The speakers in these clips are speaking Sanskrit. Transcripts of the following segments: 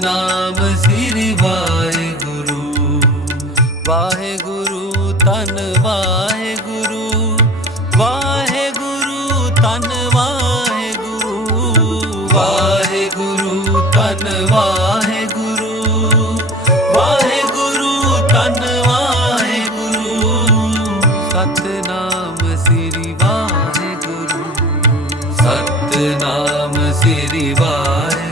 म शी गुरु वागुरु धन वागुरु वागुरु गुरु वागुरु तन् वागुरु वागुरु धन वागुरु सम श वेगुरु सम शी व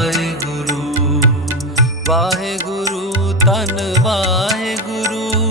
वाहे गुरु धन वाहे गुरु